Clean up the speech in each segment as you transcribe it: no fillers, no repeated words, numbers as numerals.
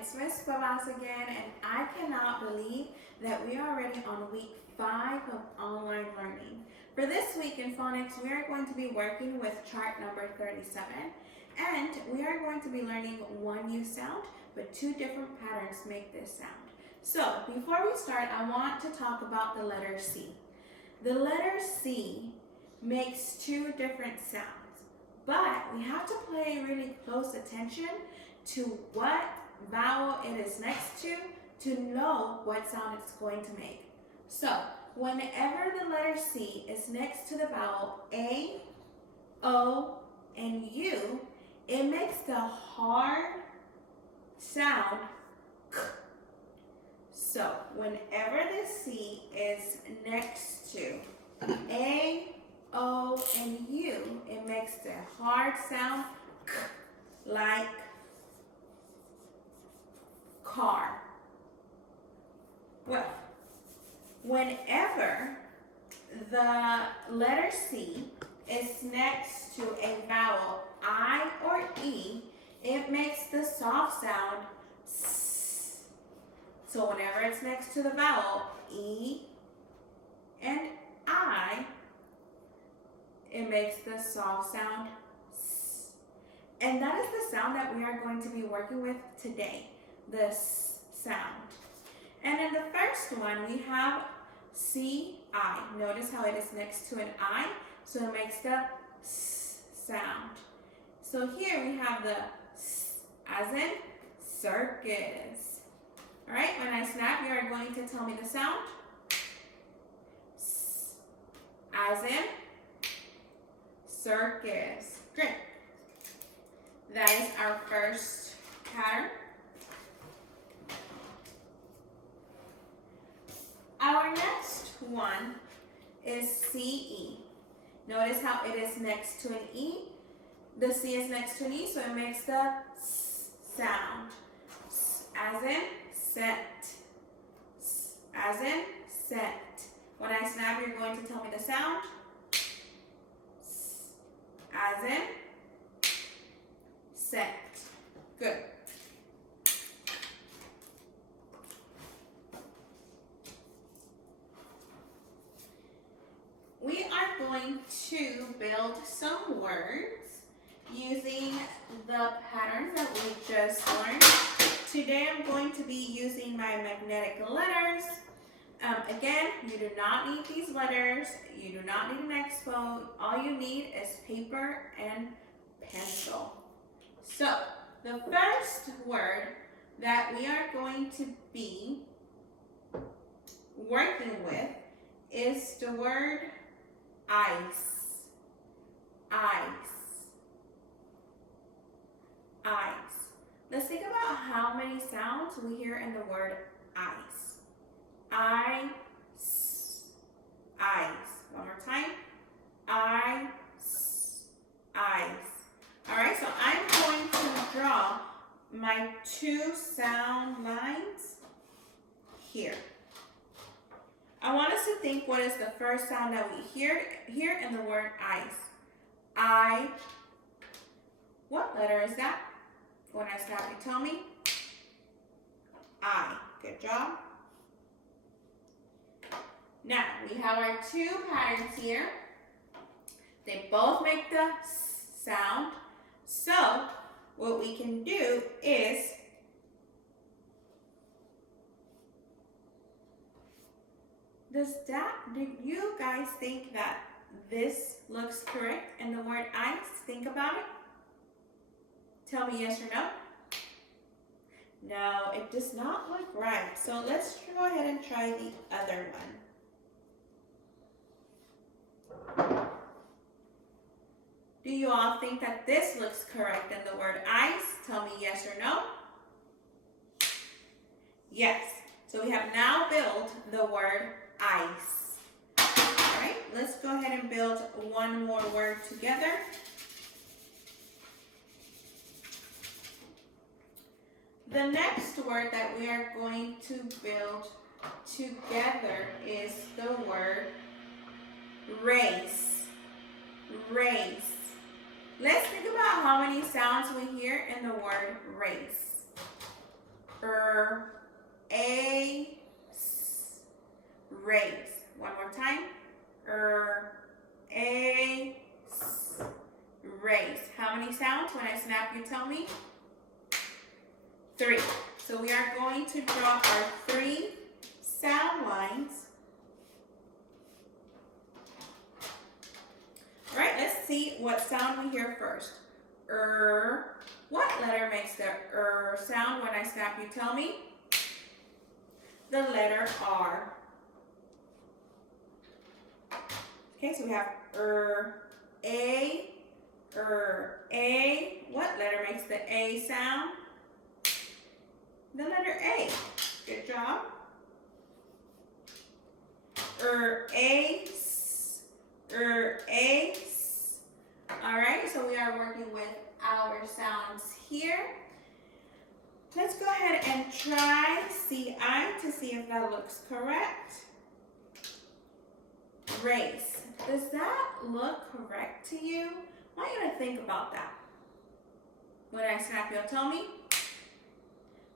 it's Miss Cuevas again, and I cannot believe that we are already on week 5 of online learning. For this week in phonics, we are going to be working with chart number 37, and we are going to be learning one new sound, but 2 different patterns make this sound. So, before we start, I want to talk about the letter C. The letter C makes 2 different sounds, but we have to pay really close attention to what vowel it is next to know what sound it's going to make. So, whenever the letter C is next to the vowel A, O, and U, it makes the hard sound K. So, whenever the C is next to A, O, and U, it makes the hard sound K, like car. Well, whenever the letter C is next to a vowel I or E, it makes the soft sound S. So whenever it's next to the vowel E and I, it makes the soft sound S. And that is the sound that we are going to be working with today, the S sound. And in the first one, we have C-I. Notice how it is next to an I, so it makes the S sound. So here we have the S as in circus. All right, when I snap, you are going to tell me the sound. S as in circus. Great. That is our first pattern. Our next one is CE. Notice how it is next to an E. The C is next to an E, so it makes the S sound. S as in set. S as in set. When I snap, you're going to tell me the sound. S as in set. Good. We are going to build some words using the patterns that we just learned. Today I'm going to be using my magnetic letters. Again, you do not need these letters. You do not need an expo. All you need is paper and pencil. So, the first word that we are going to be working with is the word ice. Ice. Ice. Let's think about how many sounds we hear in the word ice. Ice. Ice. One more time. Ice. Ice. All right, so I'm going to draw my 2 sound lines here. I want us to think what is the first sound that we hear in the word ice. What letter is that? When I stop, you tell me. I. Good job. Now, we have our 2 patterns here. They both make the S sound. So, what we can do is do you guys think that this looks correct in the word ice? Think about it. Tell me yes or no. No, it does not look right. So let's go ahead and try the other one. Do you all think that this looks correct in the word ice? Tell me yes or no. Yes. So we have now built the word ice. All right, let's go ahead and build one more word together. The next word that we are going to build together is the word race. Race. Let's think about how many sounds we hear in the word race. A, S. Raise. One more time. A, S. Raise. How many sounds? When I snap, you tell me. 3. So we are going to draw our 3 sound lines. All right, let's see what sound we hear first. What letter makes the sound when I snap? You tell me. The letter R. Okay, so we have A. What letter makes the A sound? The letter A. Good job. A. All right, so we are working with our sounds here. Let's go ahead and try CI to see if that looks correct. Race. Does that look correct to you? I want you to think about that. When I snap, you'll tell me?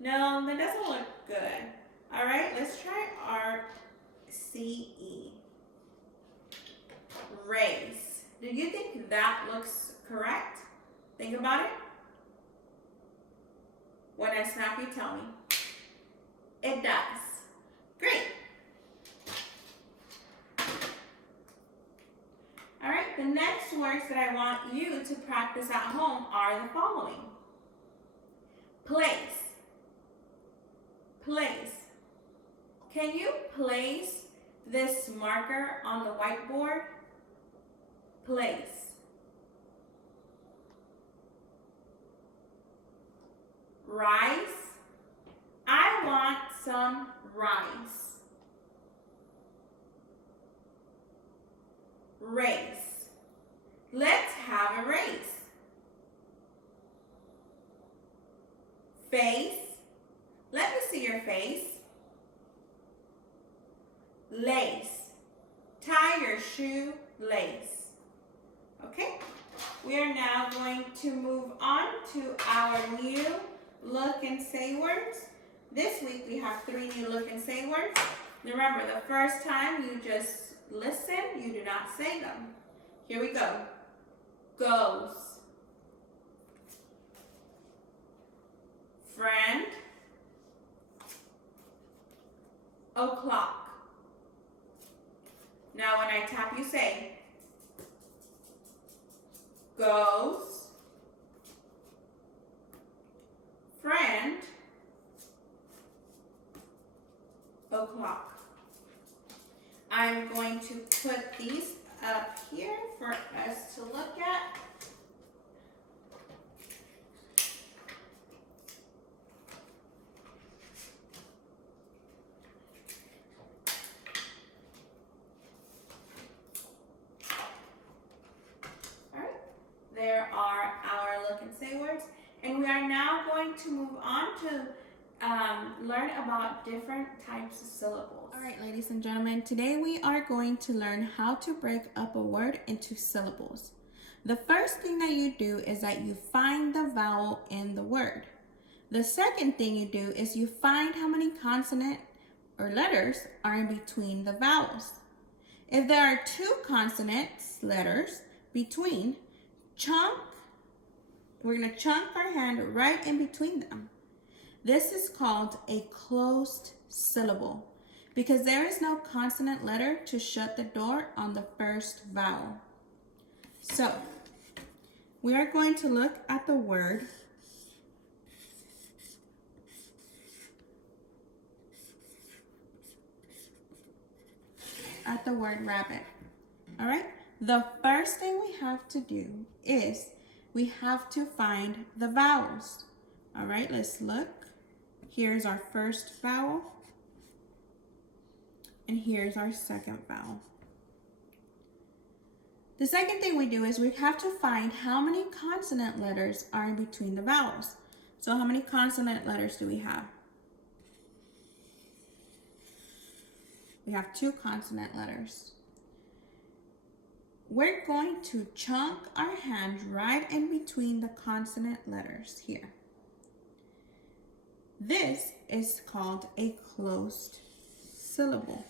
No, that doesn't look good. All right, let's try our CE. Race. Do you think that looks correct? Think about it. When I snap, you tell me. It does. Great. All right, the next words that I want you to practice at home are the following. Place. Place. Can you place this marker on the whiteboard? Place. Rice. I want some rice. Race. Let's have a race. Face. Let me see your face. Lace. Tie your shoe lace. Okay? We are now going to move on to our new look and say words. This week we have 3 new look and say words. Remember, the first time you just listen, you do not say them. Here we go. Goes. Friend. O'clock. Now when I tap, you say goes. Friend. O'clock. I'm going to put these up here for us to look at. All right, there are our look and say words, and we are now going to move on to learn about different types of syllables. All right, ladies and gentlemen, today we are going to learn how to break up a word into syllables. The first thing that you do is that you find the vowel in the word. The second thing you do is you find how many consonant or letters are in between the vowels. If there are 2 consonants, letters, between, we're going to chunk our hand right in between them. This is called a closed syllable because there is no consonant letter to shut the door on the first vowel. So, we are going to look at the word rabbit. All right? The first thing we have to do is we have to find the vowels. All right, let's look. Here's our first vowel, and here's our second vowel. The second thing we do is we have to find how many consonant letters are in between the vowels. So how many consonant letters do we have? We have 2 consonant letters. We're going to chunk our hand right in between the consonant letters here. This is called a closed syllable.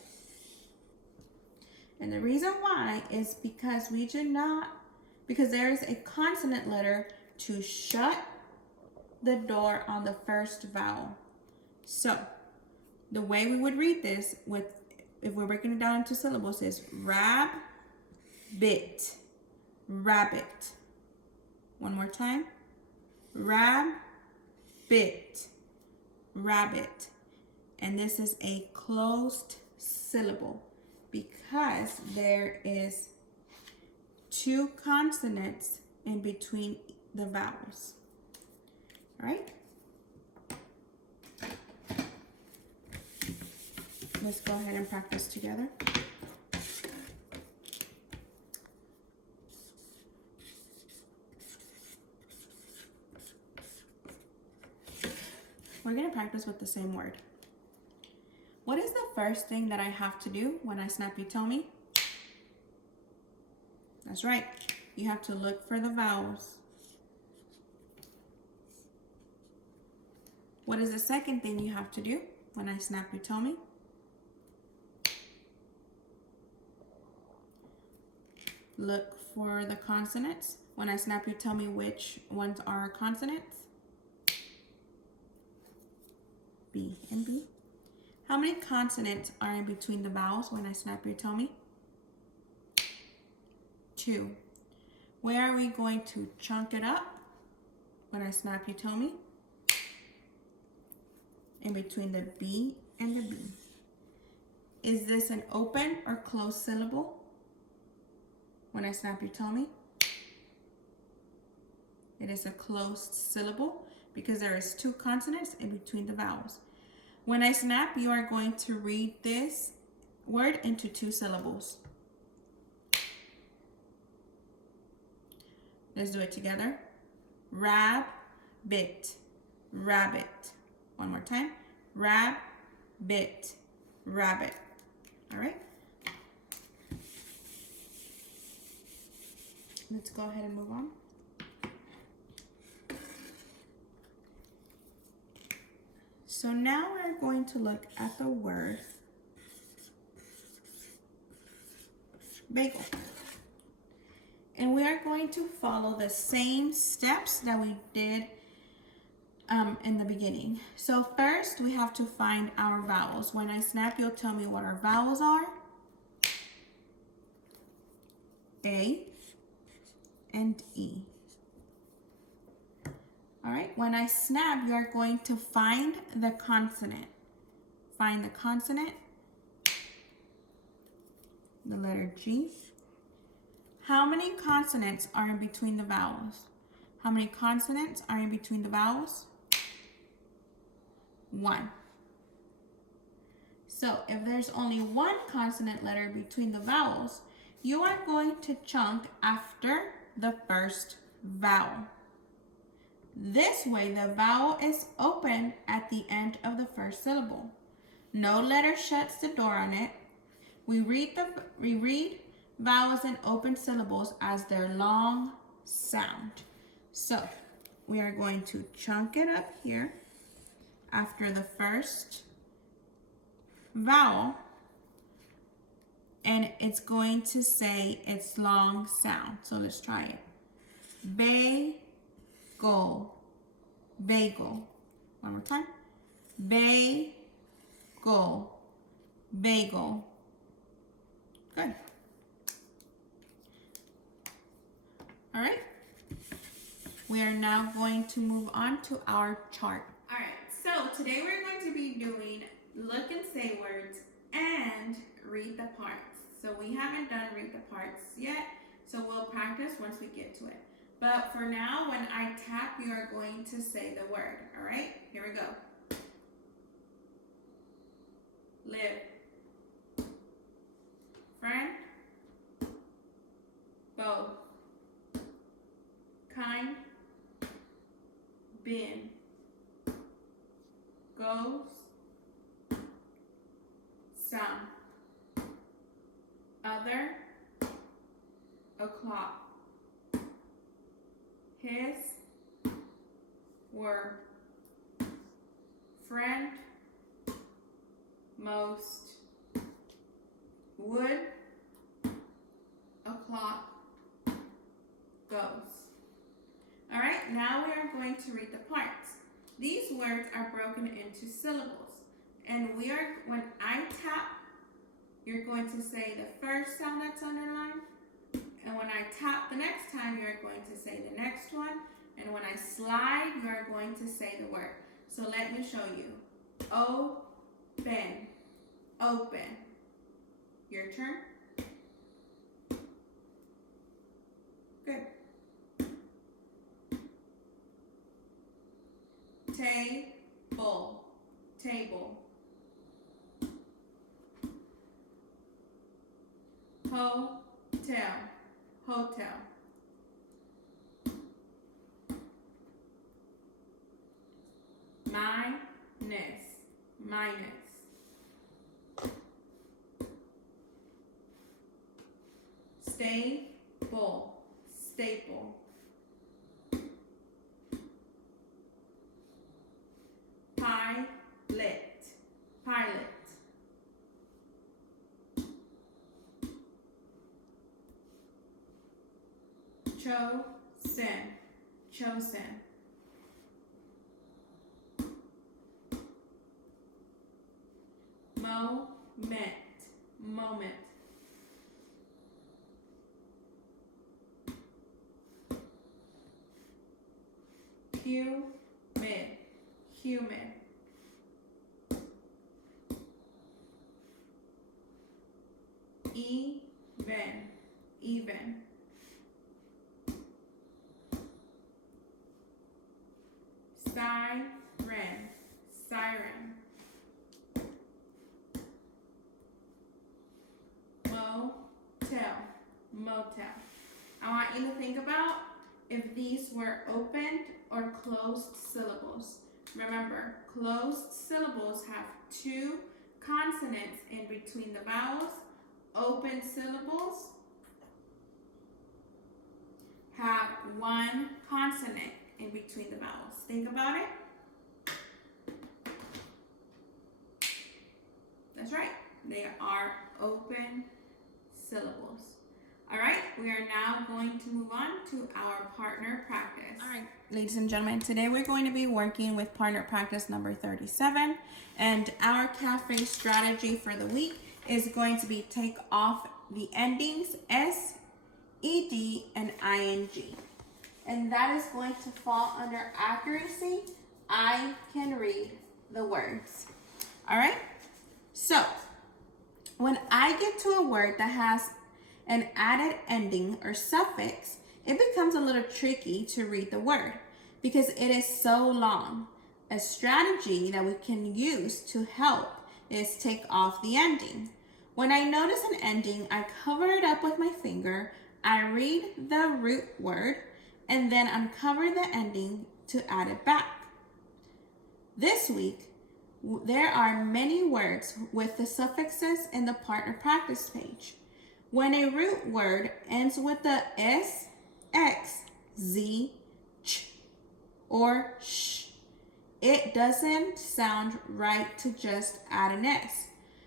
And the reason why is because there is a consonant letter to shut the door on the first vowel. So the way we would read this if we're breaking it down into syllables is bit, rabbit. One more time. Bit, rabbit. And this is a closed syllable because there is two consonants in between the vowels. All right? Let's go ahead and practice together. We're going to practice with the same word. What is the first thing that I have to do when I snap you tell me? That's right. You have to look for the vowels. What is the second thing you have to do when I snap you tell me? Look for the consonants. When I snap you tell me which ones are consonants. B and B. How many consonants are in between the vowels when I snap you tell me? 2. Where are we going to chunk it up when I snap you tell me? In between the B and the B. Is this an open or closed syllable? When I snap you tell me? It is a closed syllable because there is 2 consonants in between the vowels. When I snap, you are going to read this word into 2 syllables. Let's do it together. Rabbit, rabbit. One more time. Rabbit, rabbit. All right? Let's go ahead and move on. So now we're going to look at the word bagel. And we are going to follow the same steps that we did in the beginning. So first we have to find our vowels. When I snap, you'll tell me what our vowels are. A and E. All right, when I snap, you are going to find the consonant. Find the consonant, the letter G. How many consonants are in between the vowels? How many consonants are in between the vowels? 1. So if there's only 1 consonant letter between the vowels, you are going to chunk after the first vowel. This way, the vowel is open at the end of the first syllable. No letter shuts the door on it. We read vowels and open syllables as their long sound. So we are going to chunk it up here after the first vowel, and it's going to say its long sound. So let's try it. Bagel, bagel. One more time. Bagel, bagel. Good. All right. We are now going to move on to our chart. All right. So today we're going to be doing look and say words and read the parts. So we haven't done read the parts yet, so we'll practice once we get to it. But for now, when I tap, you are going to say the word. All right? Here we go. Live. Friend. Both. Kind. Been. Goes. Some. Other. O'clock. His. Were. friend, most, would, o'clock, goes. All right, now we are going to read the parts. These words are broken into syllables, and when I tap, you're going to say the first sound that's underlined, and when I tap the next time, you're going to say the next one, and when I slide, you're going to say the word. So let me show you. Open, open. Your turn. Good. Table, table. Hotel, hotel. Minus, minus. Staple, staple. Pilot, pilot. Chosen, chosen. Moment, moment. Humid, humid. Even, even. Siren, siren. Motel, motel. I want you to think about if these were opened or closed syllables. Remember, closed syllables have two consonants in between the vowels. Open syllables have one consonant in between the vowels. Think about it. That's right. They are open syllables. All right, we are now going to move on to our partner practice. All right, ladies and gentlemen, today we're going to be working with partner practice number 37, and our cafe strategy for the week is going to be take off the endings S, ED, and ING. And that is going to fall under accuracy. I can read the words. All right, so when I get to a word that has an added ending or suffix, it becomes a little tricky to read the word because it is so long. A strategy that we can use to help is take off the ending. When I notice an ending, I cover it up with my finger, I read the root word, and then uncover the ending to add it back. This week, there are many words with the suffixes in the partner practice page. When a root word ends with the S, X, Z, Ch, or Sh, it doesn't sound right to just add an S.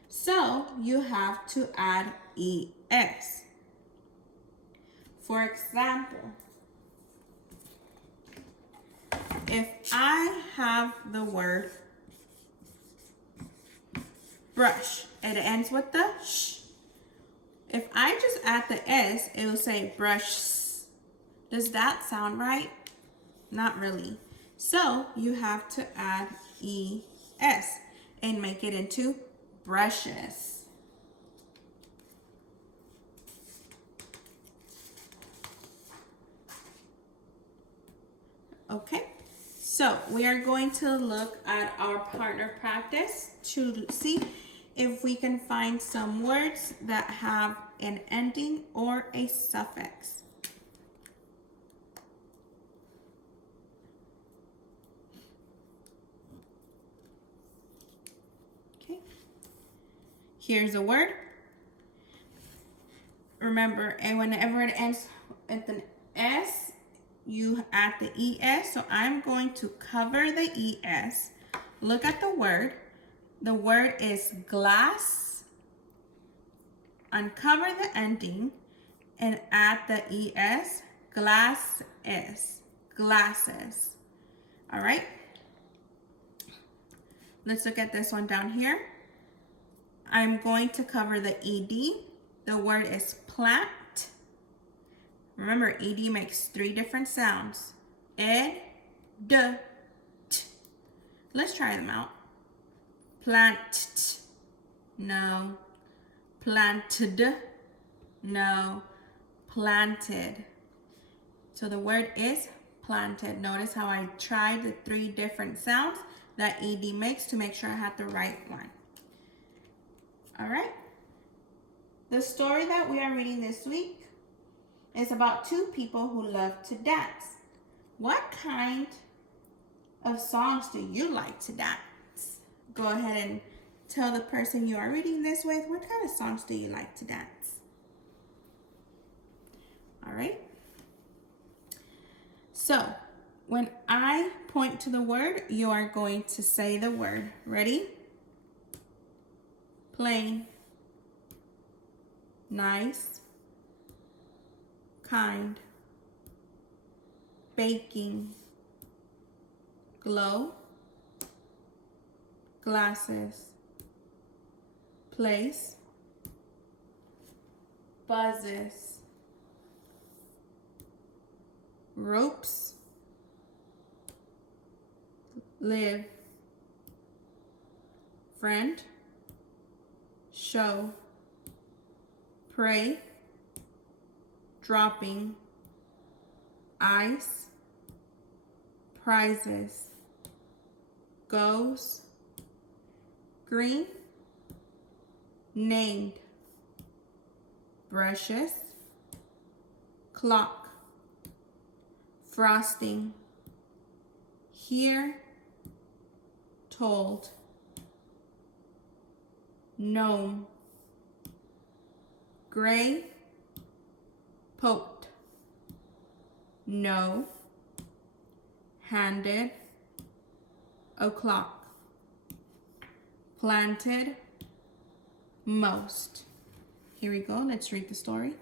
So you have to add ES. For example, if I have the word brush, it ends with the sh. If I just add the S, it will say brush. Does that sound right? Not really. So you have to add ES and make it into brushes. Okay, so we are going to look at our partner practice to see if we can find some words that have an ending or a suffix. Okay, here's a word. Remember, and whenever it ends with an S, you add the ES. So I'm going to cover the ES look at the word. The word is glass. Uncover the ending and add the es. Glass is. Glasses. All right. Let's look at this one down here. I'm going to cover the ed. The word is plant. Remember, ed makes 3 different sounds. Ed, d, t. Let's try them out. Plant, no. Planted, no. Planted. So the word is planted. Notice how I tried the 3 different sounds that ed makes to make sure I had the right one. All right. The story that we are reading this week is about 2 people who love to dance. What kind of songs do you like to dance? Go ahead and tell the person you are reading this with, what kind of songs do you like to dance? All right. So, when I point to the word, you are going to say the word. Ready? Plain, nice, kind, baking, glow, glasses, place, buzzes, ropes, live, friend, show, pray, dropping, ice, prizes, goes, green, named, brushes, clock, frosting, here, told, gnome, gray, poked, no, handed, o'clock, planted, most. Here we go. Let's read the story.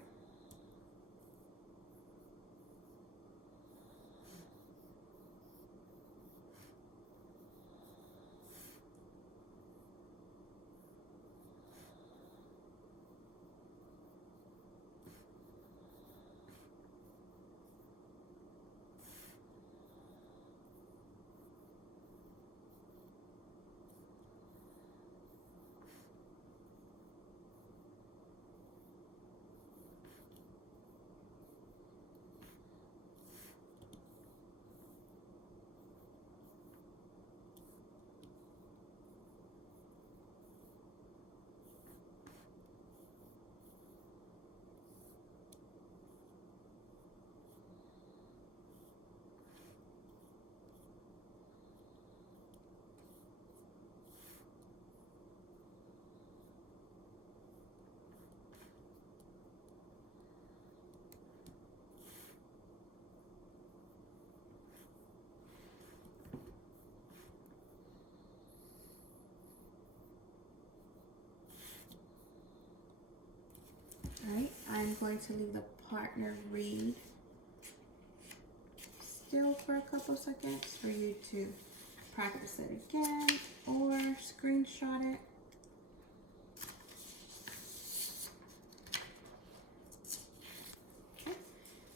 All right, I'm going to leave the partner read still for a couple seconds for you to practice it again or screenshot it. Okay.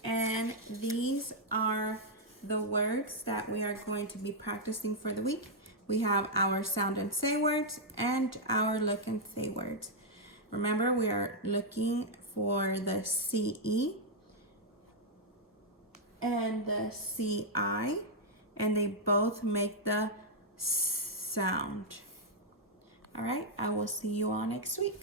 And these are the words that we are going to be practicing for the week. We have our sound and say words and our look and say words. Remember, we are looking for the CE and the CI, and they both make the sound. All right, I will see you all next week.